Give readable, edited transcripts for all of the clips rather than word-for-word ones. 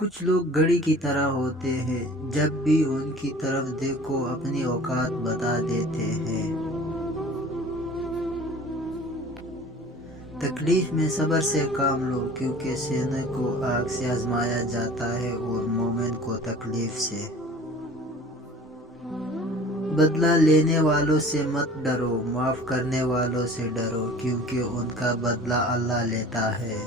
کچھ لوگ گھڑی کی طرح ہوتے ہیں، جب بھی ان کی طرف دیکھو اپنی اوقات بتا دیتے ہیں۔ تکلیف میں صبر سے کام لو، کیونکہ سینے کو آگ سے آزمایا جاتا ہے اور مومن کو تکلیف سے۔ بدلہ لینے والوں سے مت ڈرو، معاف کرنے والوں سے ڈرو، کیونکہ ان کا بدلہ اللہ لیتا ہے۔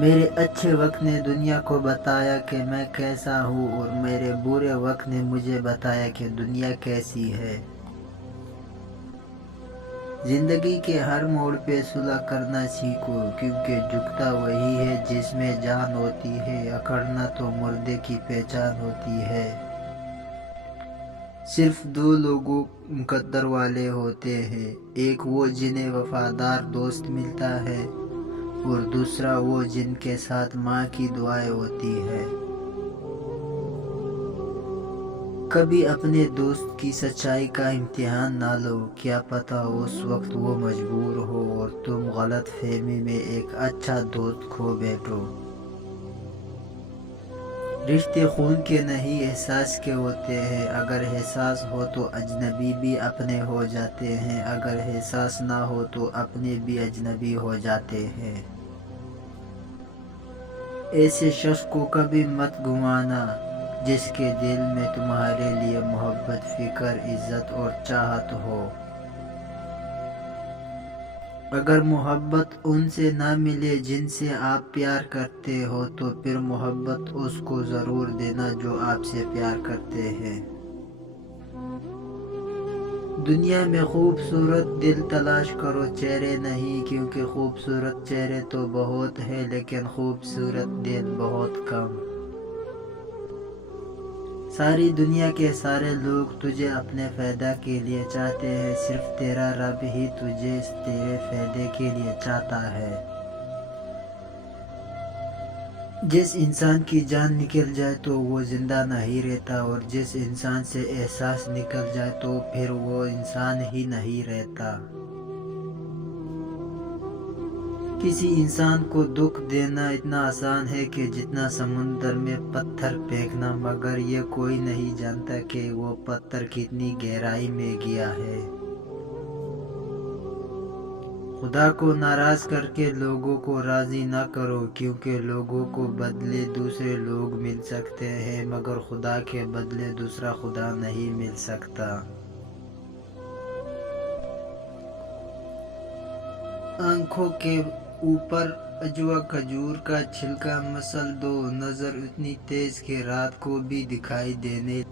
میرے اچھے وقت نے دنیا کو بتایا کہ میں کیسا ہوں، اور میرے برے وقت نے مجھے بتایا کہ دنیا کیسی ہے۔ زندگی کے ہر موڑ پہ صلح کرنا سیکھو، کیونکہ جھکتا وہی ہے جس میں جان ہوتی ہے، اکڑنا تو مردے کی پہچان ہوتی ہے۔ صرف دو لوگوں مقدر والے ہوتے ہیں، ایک وہ جنہیں وفادار دوست ملتا ہے، اور دوسرا وہ جن کے ساتھ ماں کی دعائیں ہوتی ہے۔ کبھی اپنے دوست کی سچائی کا امتحان نہ لو، کیا پتہ اس وقت وہ مجبور ہو اور تم غلط فہمی میں ایک اچھا دوست کھو بیٹھو۔ رشتے خون کے نہیں احساس کے ہوتے ہیں، اگر احساس ہو تو اجنبی بھی اپنے ہو جاتے ہیں، اگر احساس نہ ہو تو اپنے بھی اجنبی ہو جاتے ہیں۔ ایسے شخص کو کبھی مت گنوانا جس کے دل میں تمہارے لیے محبت، فکر، عزت اور چاہت ہو۔ اگر محبت ان سے نہ ملے جن سے آپ پیار کرتے ہو، تو پھر محبت اس کو ضرور دینا جو آپ سے پیار کرتے ہیں۔ دنیا میں خوبصورت دل تلاش کرو، چہرے نہیں، کیونکہ خوبصورت چہرے تو بہت ہیں لیکن خوبصورت دل بہت کم۔ ساری دنیا کے سارے لوگ تجھے اپنے فائدہ کے لیے چاہتے ہیں، صرف تیرا رب ہی تجھے تیرے فائدے کے لیے چاہتا ہے۔ جس انسان کی جان نکل جائے تو وہ زندہ نہیں رہتا، اور جس انسان سے احساس نکل جائے تو پھر وہ انسان ہی نہیں رہتا۔ کسی انسان کو دکھ دینا اتنا آسان ہے کہ جتنا سمندر میں پتھر پھینکنا، مگر یہ کوئی نہیں جانتا کہ وہ پتھر کتنی گہرائی میں گیا ہے۔ خدا کو ناراض کر کے لوگوں کو راضی نہ کرو، کیونکہ لوگوں کو بدلے دوسرے لوگ مل سکتے ہیں، مگر خدا کے بدلے دوسرا خدا نہیں مل سکتا۔ آنکھوں کے اوپر اجوا کھجور کا چھلکا مسل دو، نظر اتنی تیز کہ رات کو بھی دکھائی دینے